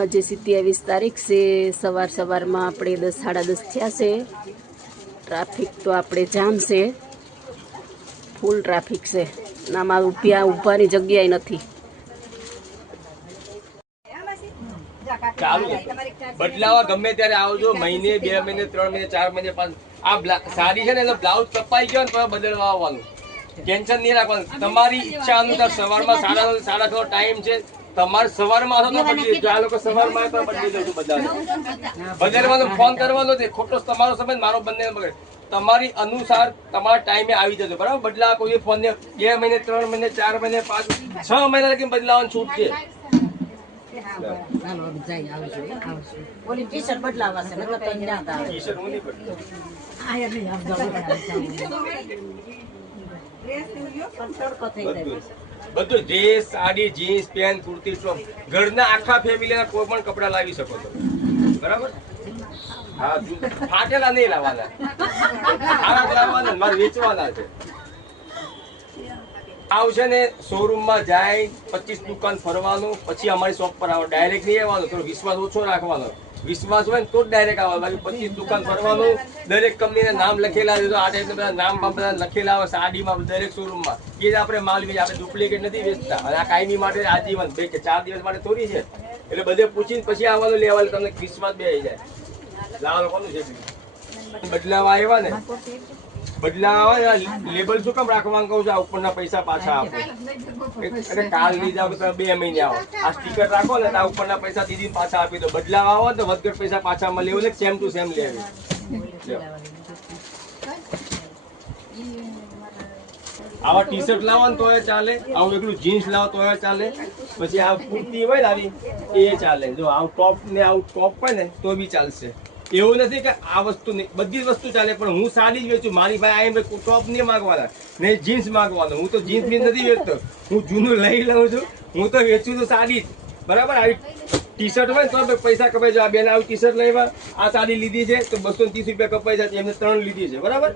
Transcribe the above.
આજે 27 તારીખ છે, સવારમાં આપણે 10 સાડા 10 થયા છે। ટ્રાફિક તો આપણે જામ છે, ફૂલ ટ્રાફિક છે, નામાં ઊભાની જગ્યાએ નથી। ચાલુ બદલાવા ગમે ત્યારે આવજો, મહિને 2 મહિને 3 મહિને 4 મહિને 5। આ સાડી છે ને એનો બ્લાઉઝ કપાઈ ગયો ને તો બદલવા આવવાનું, ટેન્શન નહીં રાખવાનું। તમારી ઈચ્છા અનુસાર સવારમાં 9:30 ટાઈમ છે, તમારે સવારમાં આવતો તો બદલી જો, આ લોકો સવારમાં આવે તો બદલી દઉં છું બદલવાનો ફોન કરવાનો છે, ખોટો તમારો સમય મારો બંને બગડે। તમારી અનુસાર તમારા ટાઈમે આવી જજો, બરાબર। બદલા કોઈ ફોન ને 2 મહિને 3 મહિને 4 મહિને 5 6 મહિના લગી બદલાવાની છૂટ છે। બધું dress sari jeans pant kurti top ઘરના આખા ફેમિલીના કોઈ પણ કપડા લાવી શકો છો, બરાબર। હા, ફાટેલા નહીં લાવવાના, સારા લાવવાના, મારે વેચવાના છે। આવશે ને શોરૂમમાં જાય 25 દુકાન ફરવાનું, પછી અમારી શોપ પર આવો, ડાયરેક્ટ નહીં આવવાનું, થોડો વિશ્વાસ ઓછો રાખવાનો। વિશ્વાસ હોય ને તો જ ડાયરેક્ટ આવવાનું, બાકી 25 દુકાન ફરવાનું, દરેક કંપનીના નામ લખેલા છે, આ ટાઈપના બધા નામ બધા લખેલા આવે સાડીમાં દરેક શોરૂમમાં, એ જ આપણે માલ વેચીએ, આપણે ડુપ્લિકેટ નથી વેચતા। અને આ કાયમી માટે આજીવન 2 કે 4 દિવસ માટે થોડી છે, એટલે બધે પૂછીને પછી આવવાનું લેવાનું, તમને વિશ્વાસ બે આવી જાય। લાવવાનું કોનું છે બદલાવા આવ્યા ને, બદલાવા લેબલ શું કામ રાખવાનું કહું છું, આ ઉપરના પૈસા પાછા આપો, એટલે કાલ લઈ જાવ તો 2 મહિને આવો, આ સ્ટીકર રાખો ને આ ઉપરના પૈસા દીદી પાછા આપી દો, બદલાવા આવો તો વધઘટ પૈસા પાછા મળે, એવું સેમ ટુ સેમ લેવી। આવા ટી શર્ટ લાવો ને તો ચાલે, આવું એકલું જીન્સ લાવો તો ચાલે, પછી આ કુર્તી હોય ને આવી એ ચાલે, જો આવું ટોપ ને આવું ટોપ હોય ને તો બી ચાલશે। એવું નથી કે આ વસ્તુ નહીં, બધી વસ્તુ ચાલે, પણ હું સાડી જ વેચું, મારી ભાઈ આ ટોપ નહીં માંગવાના ને જીન્સ માંગવાનો, હું તો જીન્સ બી નથી વેચતો, હું જૂનું લઈ લઉં છું, હું તો વેચું છું સાડી જ, બરાબર। આવી ટી શર્ટ હોય ને તો પૈસા કપાઈ જાય, આ બેન આવી ટી શર્ટ લેવા આ સાડી લીધી છે તો 230 રૂપિયા કપાઈ જાય, એમને 3 લીધી છે, બરાબર।